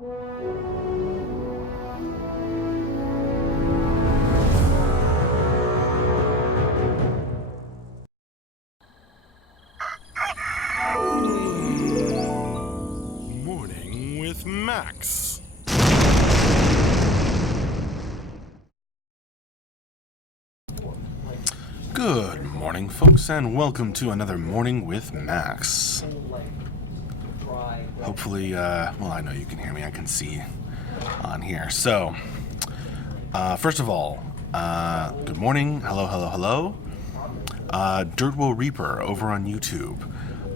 Morning with Max. Good morning, folks, and welcome to another Morning with Max. Hopefully, well, I know you can hear me. I can see on here. So, first of all, good morning. Hello, hello, hello. Dirtwell Reaper over on YouTube.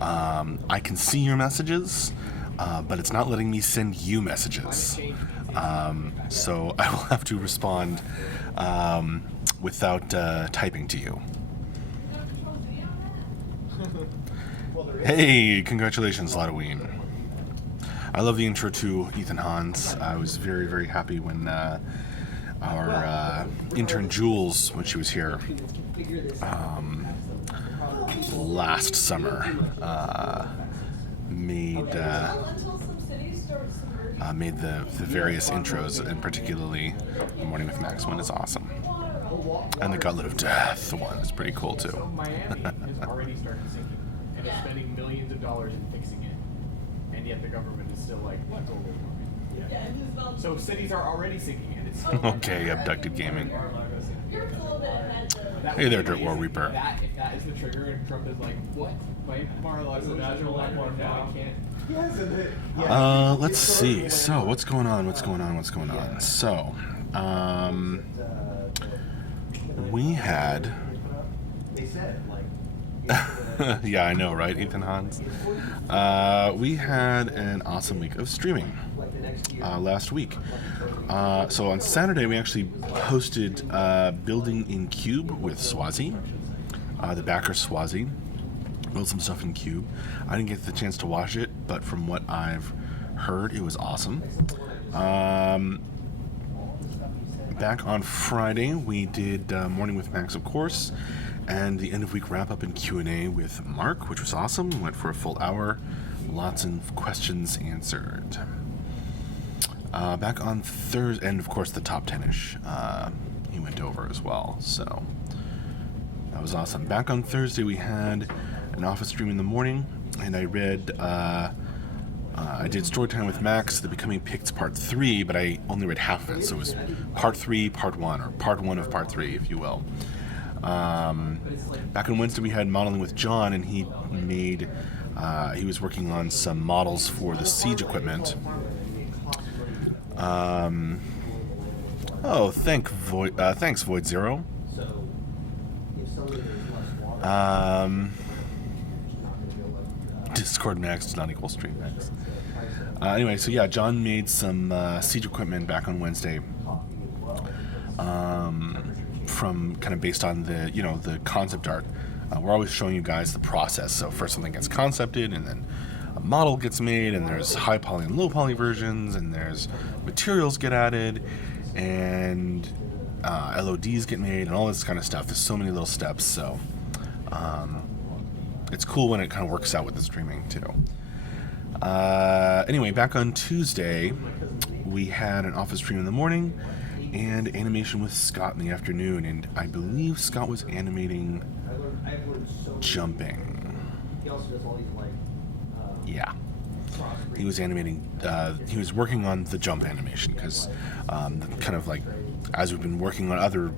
I can see your messages, but it's not letting me send you messages. So I will have to respond without typing to you. Hey, congratulations, Halloween. I love the intro to Ethan Hans. I was very, very happy when our intern Jules, when she was here last summer, made the various intros, and particularly the Morning with Max one is awesome. And the Gauntlet of Death one is pretty cool too. So Miami has already started sinking, and is spending millions of dollars in fixing it, and yet the government is still like, let's go. So cities are already sinking, and it's still Okay, Abducted Gaming. Hey there, Dirtwell Reaper. If that is the trigger, and Trump is like, what? My Mar-a-Lago national landmark now, I can't. Let's see. So, what's going on? So, we had... yeah, I know, right, Ethan Hans? We had an awesome week of streaming last week. So on Saturday, we actually hosted Building in Cube with Swazi, the backer Swazi. Built some stuff in Cube. I didn't get the chance to watch it, but from what I've heard, it was awesome. Back on Friday, we did Morning with Max, of course, and the end of week wrap up and Q&A with Mark, which was awesome. Went for a full hour, lots of questions answered. Back on Thursday, and of course the top 10ish, he went over as well, so that was awesome. Back on Thursday, we had an office stream in the morning, and I read, I did Storytime with Max, The Becoming Picts Part 3, but I only read half of it, so it was Part 3, Part 1, or Part 1 of Part 3, if you will. Back on Wednesday, we had Modeling with John, and he made, he was working on some models for the Siege equipment. Thanks, Void Zero. Discord Max does not equal Stream Max. Anyway, so yeah, John made some Siege equipment back on Wednesday. From kind of based on the, the concept art. We're always showing you guys the process. So first something gets concepted, and then a model gets made, and there's high poly and low poly versions, and there's materials get added, and LODs get made, and all this kind of stuff. There's so many little steps, so it's cool when it kind of works out with the streaming too. Anyway, back on Tuesday, we had an office stream in the morning and animation with Scott in the afternoon, and I believe Scott was animating jumping. Yeah. He was animating, he was working on the jump animation, because kind of like, as we've been working on other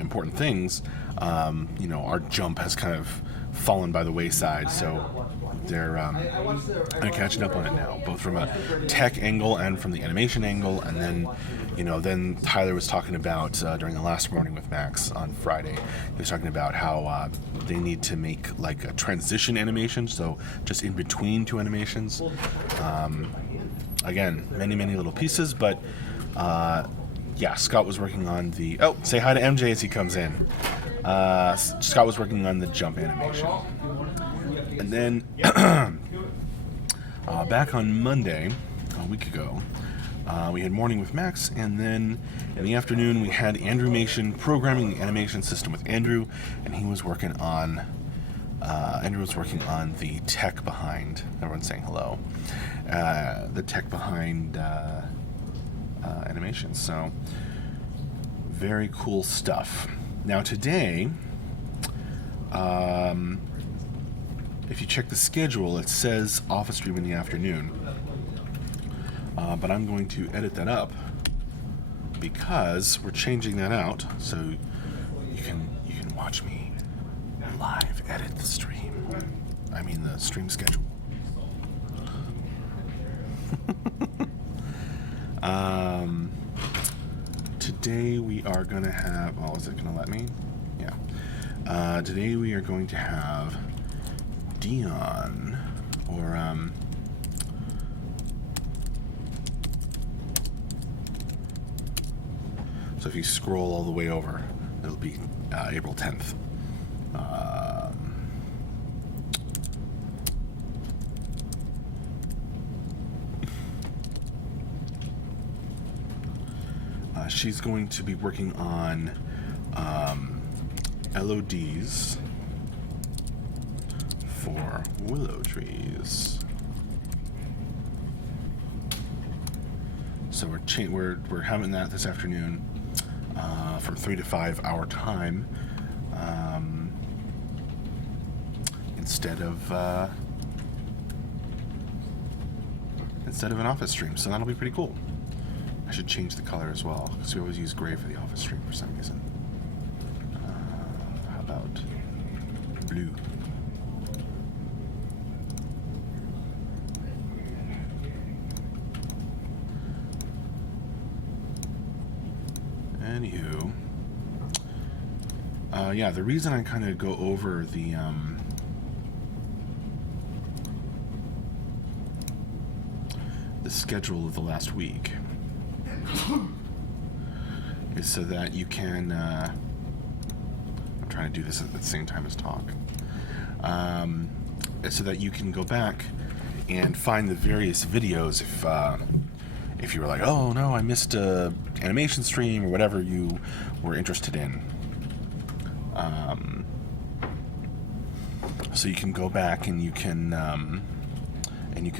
important things, our jump has kind of fallen by the wayside, so they're catching up on it now, both from a tech angle and from the animation angle. And then, then Tyler was talking about during the last Morning with Max on Friday, he was talking about how they need to make like a transition animation, so just in between two animations. Again, many little pieces, but yeah, Scott was working on the... Oh, say hi to MJ as he comes in. Scott was working on the jump animation. And then back on Monday, a week ago, we had Morning with Max, and then in the afternoon we had Andrewmation programming the animation system with Andrew, and he was working on Andrew was working on the tech behind. Everyone's saying hello. The tech behind animation. So very cool stuff. Now today, if you check the schedule, it says Office Stream in the afternoon. But I'm going to edit that up because we're changing that out, so you can watch me live edit the stream. I mean the stream schedule. Today we are going to have. Oh, is it going to let me? Yeah. Today we are going to have Dion, or so if you scroll all the way over, it'll be April 10th. She's going to be working on LODs for Willow Trees. So we're having that this afternoon from 3 to 5 our time, instead of an Office stream. So that'll be pretty cool. I should change the color as well, because we always use gray for the Office stream for some reason. How about blue? Anywho, yeah, the reason I kind of go over the schedule of the last week is so that you can. I'm trying to do this at the same time as talk. So that you can go back and find the various videos if you were like, oh no, I missed a animation stream or whatever you were interested in. So you can go back and you can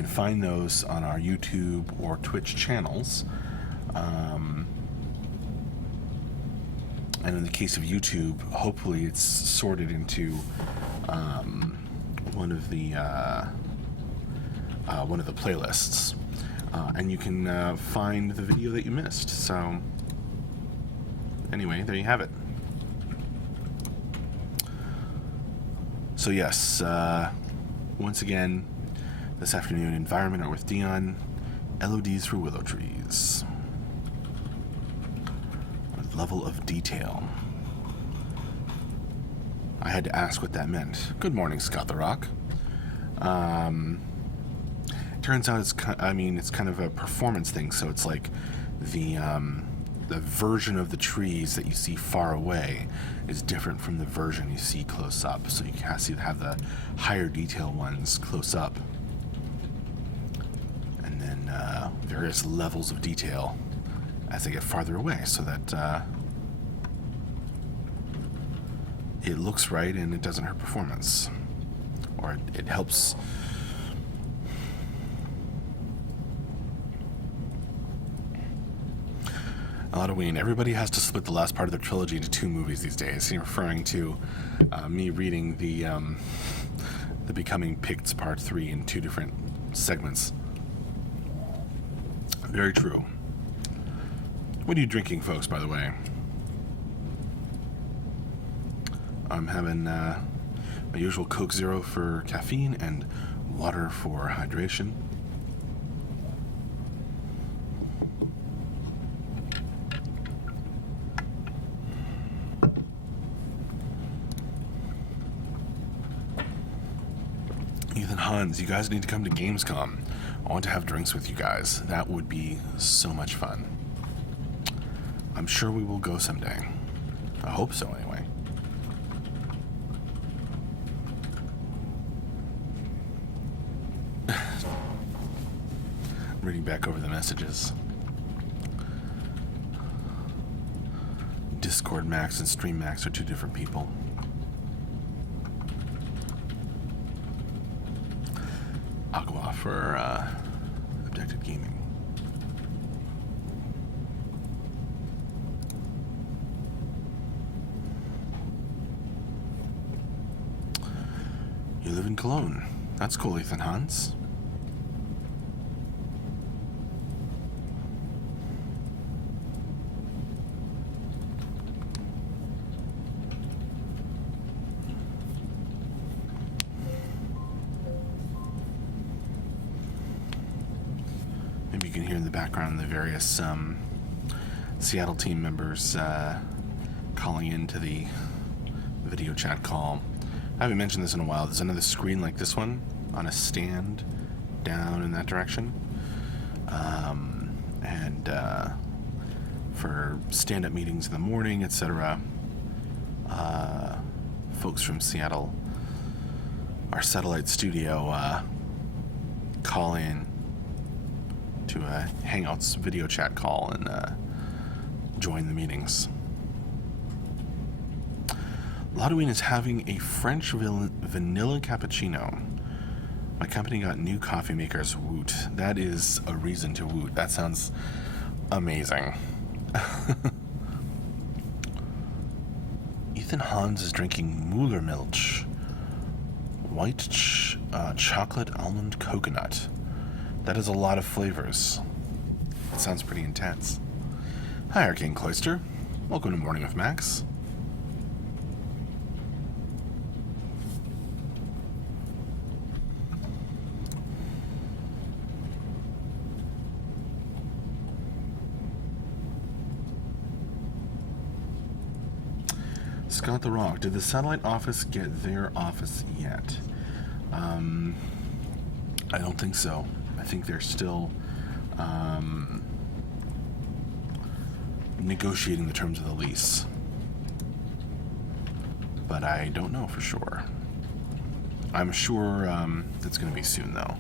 find those on our YouTube or Twitch channels. And in the case of YouTube, hopefully it's sorted into one of the playlists, and you can find the video that you missed. So anyway, there you have it. So yes, once again, this afternoon, Environment Art with Dion, LODs for Willow Trees. Level of detail. I had to ask what that meant. Good morning, Scott the Rock. Turns out it's kind of a performance thing. So it's like the version of the trees that you see far away is different from the version you see close up. So you have the higher detail ones close up, and then various levels of detail as they get farther away, so that it looks right and it doesn't hurt performance, or it helps. Halloween. Everybody has to split the last part of their trilogy into 2 movies these days. He's referring to me reading the Becoming Picts Part 3 in 2 different segments. Very true. What are you drinking, folks, by the way? I'm having my usual Coke Zero for caffeine and water for hydration. Ethan Hans, you guys need to come to Gamescom. I want to have drinks with you guys. That would be so much fun. I'm sure we will go someday. I hope so, anyway. Reading back over the messages. Discord Max and Stream Max are 2 different people. for Objective Gaming. You live in Cologne. That's cool, Ethan Hans. Maybe you can hear in the background the various Seattle team members calling into the video chat call. I haven't mentioned this in a while. There's another screen like this one on a stand down in that direction. And for stand-up meetings in the morning, etc., folks from Seattle, our satellite studio, call in to a Hangouts video chat call and join the meetings. Lodwin is having a French vanilla cappuccino. My company got new coffee makers. Woot. That is a reason to woot. That sounds amazing. Ethan Hans is drinking Müllermilch. White chocolate almond coconut. That is a lot of flavors. That sounds pretty intense. Hi, Arcane Cloister. Welcome to Morning with Max. Scott the Rock, did the satellite office get their office yet? I don't think so. I think they're still negotiating the terms of the lease. But I don't know for sure. I'm sure it's going to be soon, though.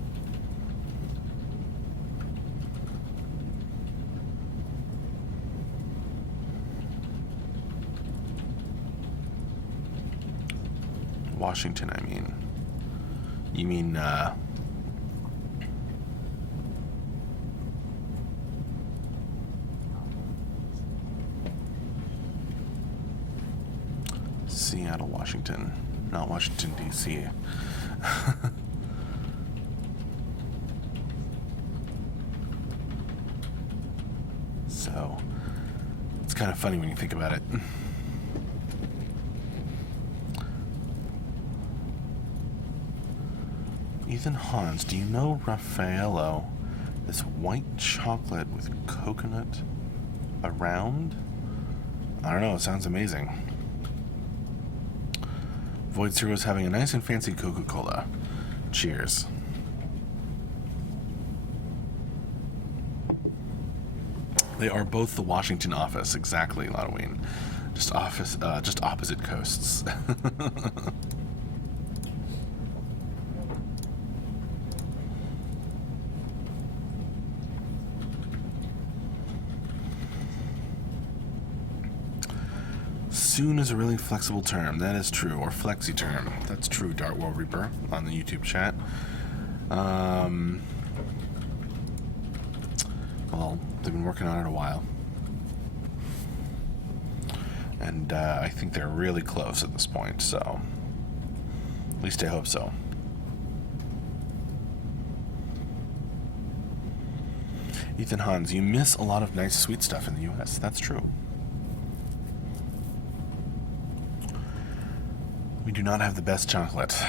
Washington, I mean. You mean, Seattle, Washington, not Washington, D.C. So, it's kind of funny when you think about it. Ethan Hans, do you know Raffaello? This white chocolate with coconut around? I don't know, it sounds amazing. Void Zero is having a nice and fancy Coca-Cola. Cheers. They are both the Washington office, exactly, Lodween. Just opposite coasts. Soon is a really flexible term. That is true. Or flexi term. That's true, Dart World Reaper on the YouTube chat. Well, they've been working on it a while. And I think they're really close at this point, so at least I hope so. Ethan Hans, you miss a lot of nice sweet stuff in the US. That's true. We do not have the best chocolate.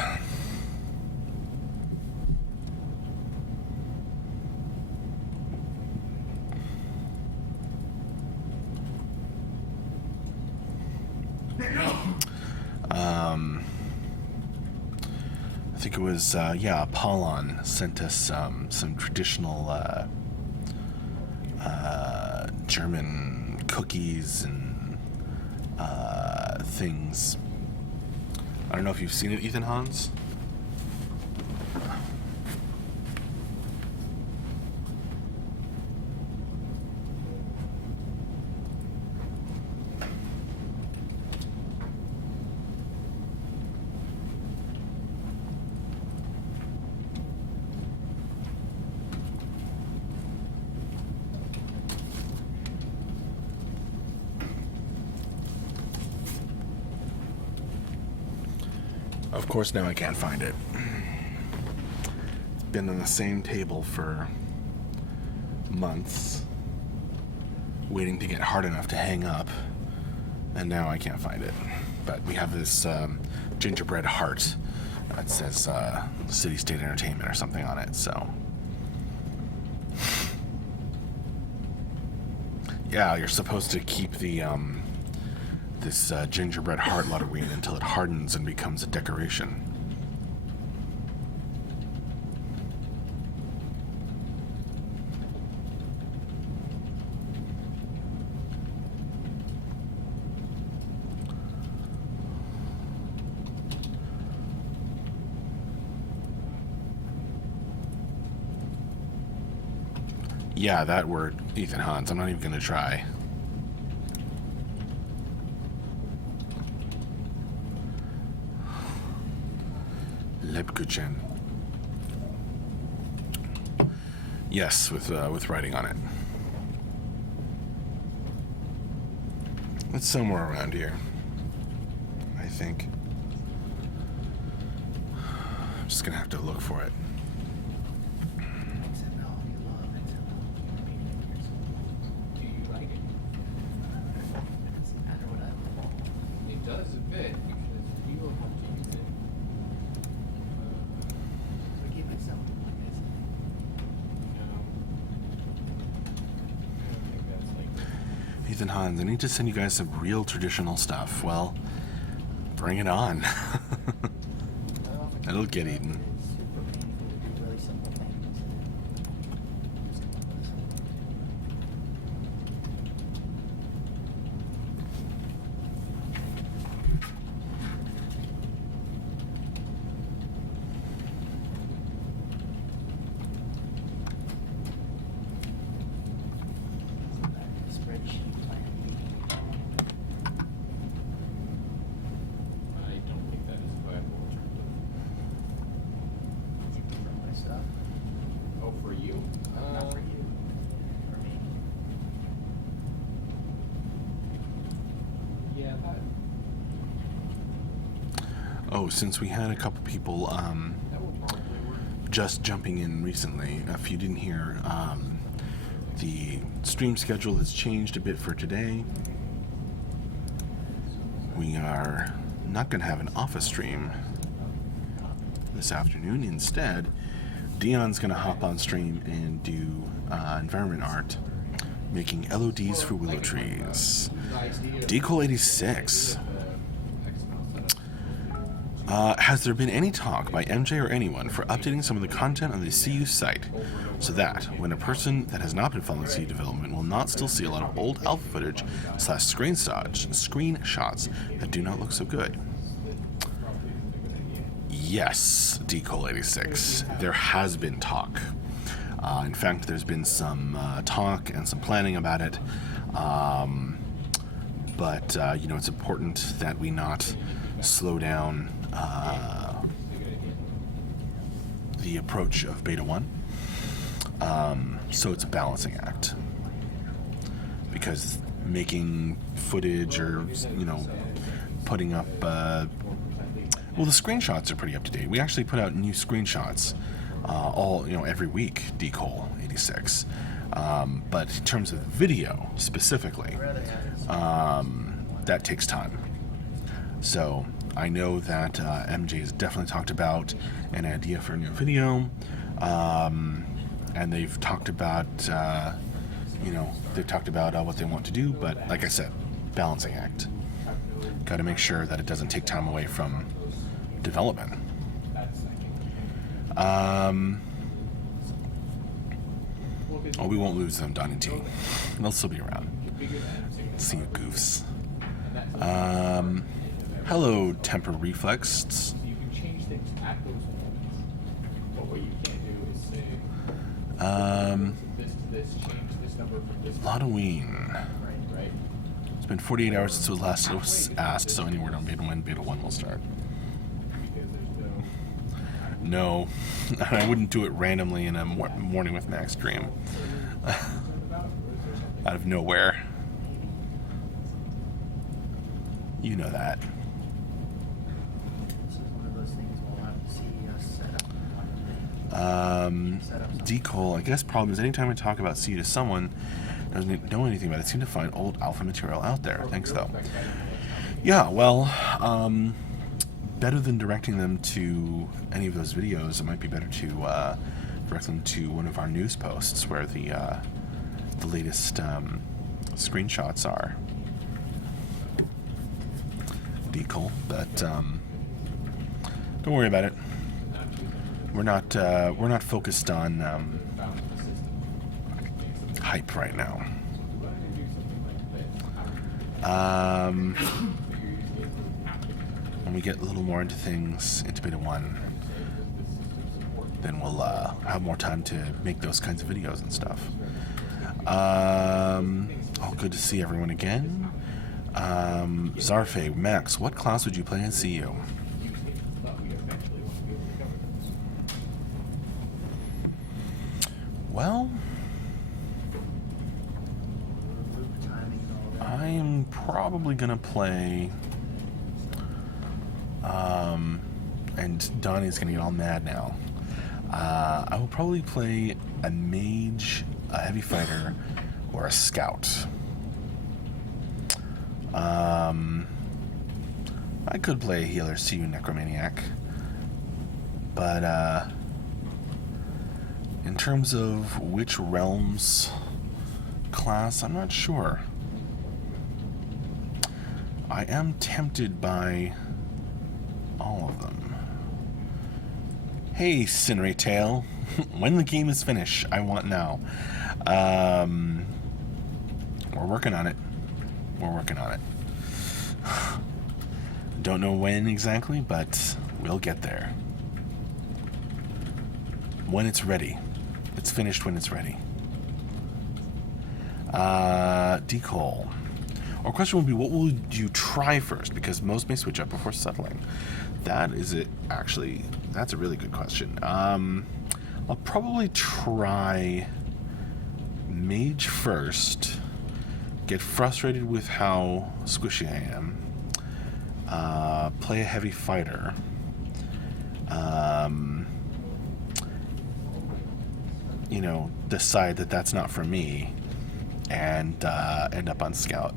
I think it was, Apollon sent us some traditional German cookies and things. I don't know if you've seen it, Ethan Hans. Of course, now I can't find it. It's been on the same table for months, waiting to get hard enough to hang up, and now I can't find it. But we have this gingerbread heart that says City State Entertainment or something on it, so. Yeah, you're supposed to keep the this gingerbread heart Halloween until it hardens and becomes a decoration. Yeah, that word, Ethan Hans. I'm not even going to try. Lebkuchen. Yes, with writing on it. It's somewhere around here, I think. I'm just going to have to look for it. Ethan Hans, I need to send you guys some real traditional stuff. Well, bring it on. It'll get eaten. Oh, since we had a couple people just jumping in recently, if you didn't hear, the stream schedule has changed a bit for today. We are not going to have an office stream this afternoon. Instead, Dion's going to hop on stream and do environment art, making LODs for willow trees. Decol86. Has there been any talk by MJ or anyone for updating some of the content on the CU site so that when a person that has not been following CU development will not still see a lot of old alpha footage / screenshots that do not look so good? Yes, Decol86. There has been talk. In fact, there's been some talk and some planning about it. But it's important that we not slow down the approach of Beta 1. So it's a balancing act. Because making footage or, putting up... the screenshots are pretty up to date. We actually put out new screenshots every week, Decol86. But in terms of video, specifically, that takes time. So I know that MJ has definitely talked about an idea for a new video, and they've talked about, what they want to do. But like I said, balancing act. Got to make sure that it doesn't take time away from development. We won't lose them, Donnie T. They'll still be around. See you, goofs. Hello, Temper Reflex. You can change things at those moments. But what you can't do is say, this to this, change this number from this. Halloween. Right? It's been 48 hours since it was last asked, so any word on Beta 1, Beta 1 will start. Because there's No, I wouldn't do it randomly in a Morning with Max stream. Out of nowhere. You know that. This is one of those Decol, I guess problem is anytime I talk about C to someone who doesn't know anything about it, I seem to find old alpha material out there. Thanks, though. Yeah, well, better than directing them to any of those videos, it might be better to direct them to one of our news posts where the latest screenshots are. Decol, but don't worry about it. We're not focused on hype right now. When we get a little more into things, into Beta 1, then we'll have more time to make those kinds of videos and stuff. Oh, good to see everyone again. Zarfe, Max, what class would you play in CU? Well, I am probably gonna play, and Donnie's gonna get all mad now. I will probably play a mage, a heavy fighter, or a scout. I could play a healer, CU necromaniac, but in terms of which realms class, I'm not sure. I am tempted by all of them. Hey, Cinerate Tail. When the game is finished, I want now. We're working on it. We're working on it. Don't know when exactly, but we'll get there. When it's ready. It's finished when it's ready. Decol. Our question would be, what would you try first? Because most may switch up before settling. That is it. Actually, that's a really good question. I'll probably try mage first. Get frustrated with how squishy I am. Play a heavy fighter. Decide that that's not for me, and end up on scout.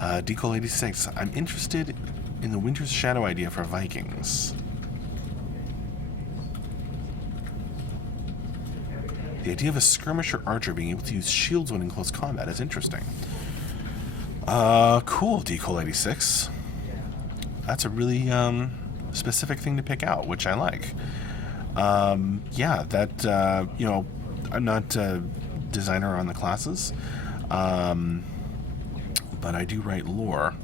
Decol 86. I'm interested in the Winter's Shadow idea for Vikings. The idea of a skirmisher archer being able to use shields when in close combat is interesting. Cool, Decol 86. That's a really specific thing to pick out, which I like. Yeah, that I'm not a designer on the classes, but I do write lore,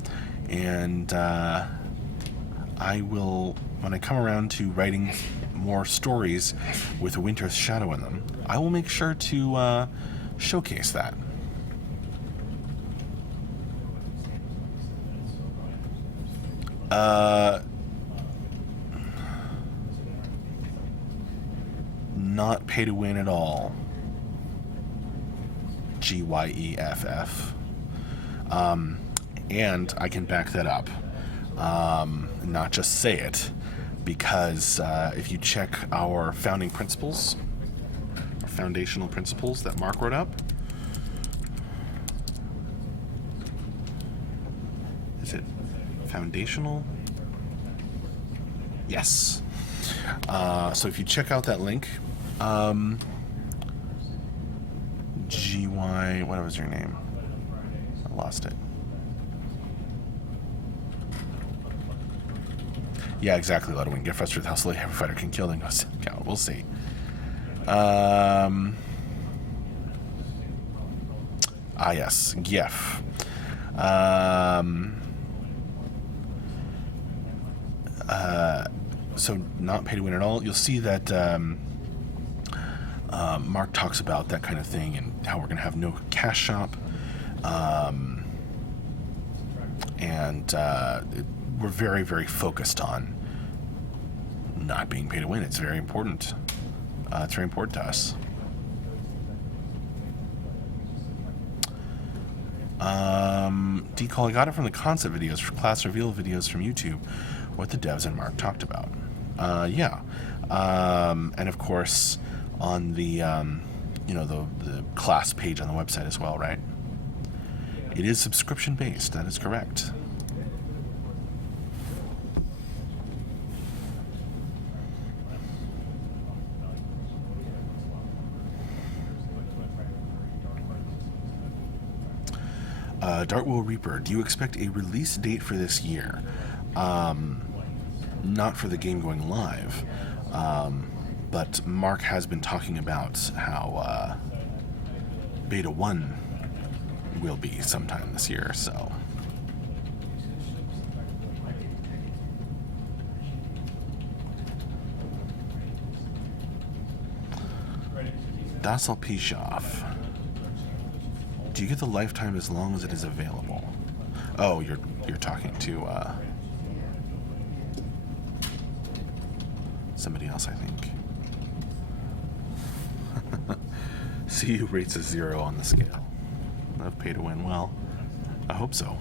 and I will, when I come around to writing more stories with a Winter's Shadow in them, I will make sure to showcase that. Not pay to win at all. GYEFF. And I can back that up. Not just say it, because if you check our founding principles, our foundational principles that Mark wrote up, is it foundational? Yes. So if you check out that link, GY, what was your name? I lost it. Yeah, exactly, Ludwig. Get frustrated with how slowly every fighter can kill, then go scout. We'll see. Yes, GIF. So not pay to win at all. You'll see that Mark talks about that kind of thing and how we're going to have no cash shop. We're very, very focused on not being pay to win. It's very important. It's very important to us. Decol, I got it from the concept videos for class reveal videos from YouTube. what the devs and Mark talked about. Yeah. And of course, on the, the class page on the website as well, right? It is subscription based, that is correct. Dartwell Reaper, do you expect a release date for this year? Not for the game going live, but Mark has been talking about how Beta 1 will be sometime this year, so... Dassel Pishoff. Do you get the lifetime as long as it is available? Oh, you're talking to somebody else, I think. See who rates a 0 on the scale of pay to win. Well, I hope so.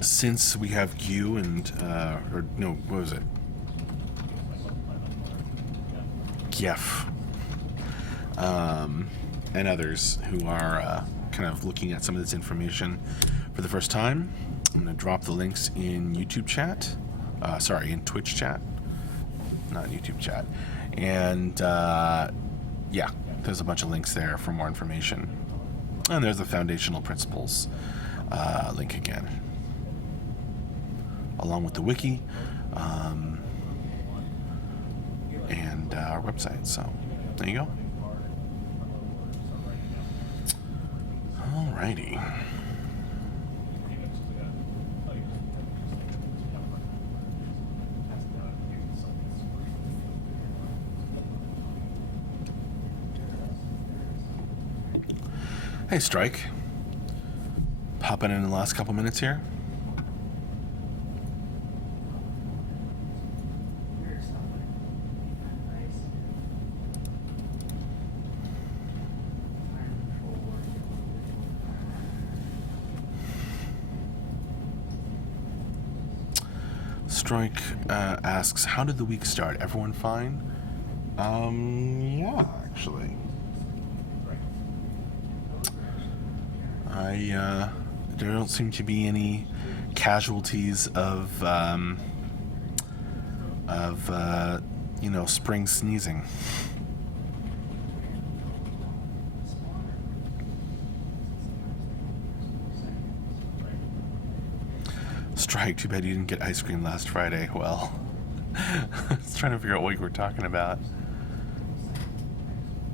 Since we have you and, what was it? Geoff, and others who are kind of looking at some of this information for the first time, I'm going to drop the links in YouTube chat. In Twitch chat. Not YouTube chat. And, yeah, there's a bunch of links there for more information. And there's the Foundational Principles link again, along with the wiki and our website. So there you go. Alrighty. Hey, Strike. Popping in the last couple minutes here. Strike asks, how did the week start? Everyone fine? Yeah, actually. There don't seem to be any casualties of spring sneezing. Strike, too bad you didn't get ice cream last Friday. Well, I was trying to figure out what you were talking about.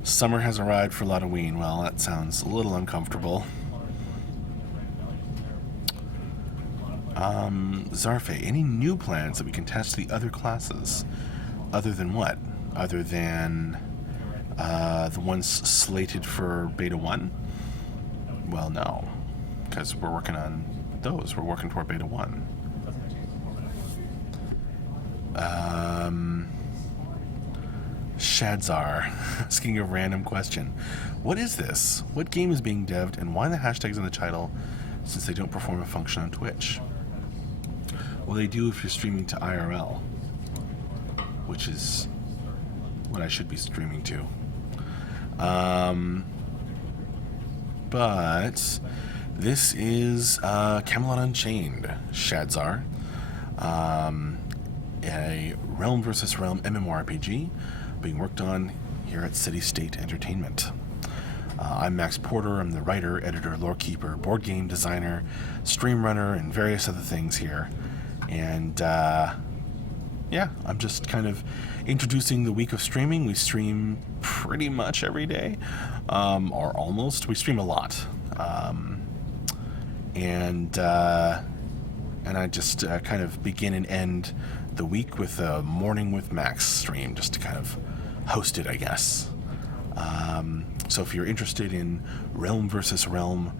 Summer has arrived for Halloween. Well, that sounds a little uncomfortable. Zarfe, any new plans that we can test the other classes? Other than what? Other than the ones slated for Beta 1? Well, no. Because we're working on those. We're working toward Beta 1. Shadzar, asking a random question. What is this? What game is being devved, and why the hashtags in the title, since they don't perform a function on Twitch? Well, they do if you're streaming to IRL, which is what I should be streaming to. But this is Camelot Unchained, Shadzar, a Realm vs. Realm MMORPG being worked on here at City State Entertainment. I'm Max Porter. I'm the writer, editor, lorekeeper, board game designer, stream runner, and various other things here. And yeah, I'm just kind of introducing the week of streaming. We stream pretty much every day, or almost. We stream a lot. And I just kind of begin and end the week with a Morning with Max stream, just to kind of host it, I guess. So if you're interested in Realm versus Realm,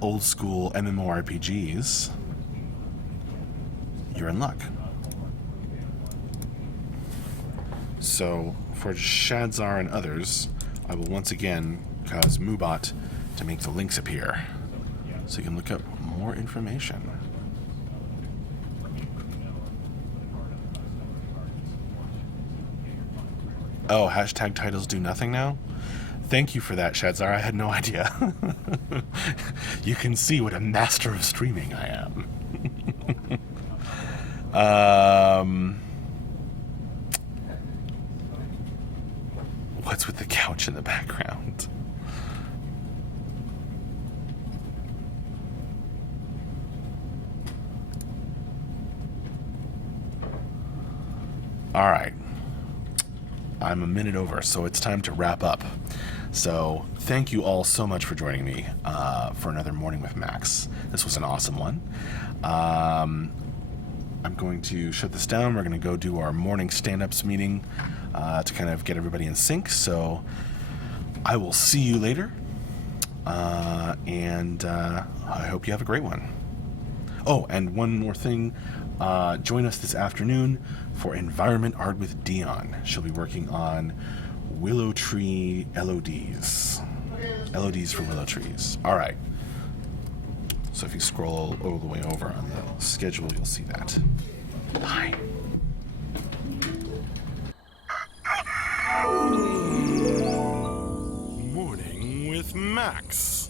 old school MMORPGs, you're in luck. So for Shadzar and others, I will once again cause Moobot to make the links appear, so you can look up more information. Oh, hashtag titles do nothing now? Thank you for that, Shadzar. I had no idea. You can see what a master of streaming I am. What's with the couch in the background? All right. I'm a minute over, so it's time to wrap up. So thank you all so much for joining me for another Morning with Max. This was an awesome one. I'm going to shut this down. We're going to go do our morning stand-ups meeting to kind of get everybody in sync. So I will see you later, and I hope you have a great one. Oh, and one more thing. Join us this afternoon for Environment Art with Dion. She'll be working on Willow Tree LODs. LODs for willow trees. All right. So if you scroll all the way over on the schedule, you'll see that. Bye. Morning with Max.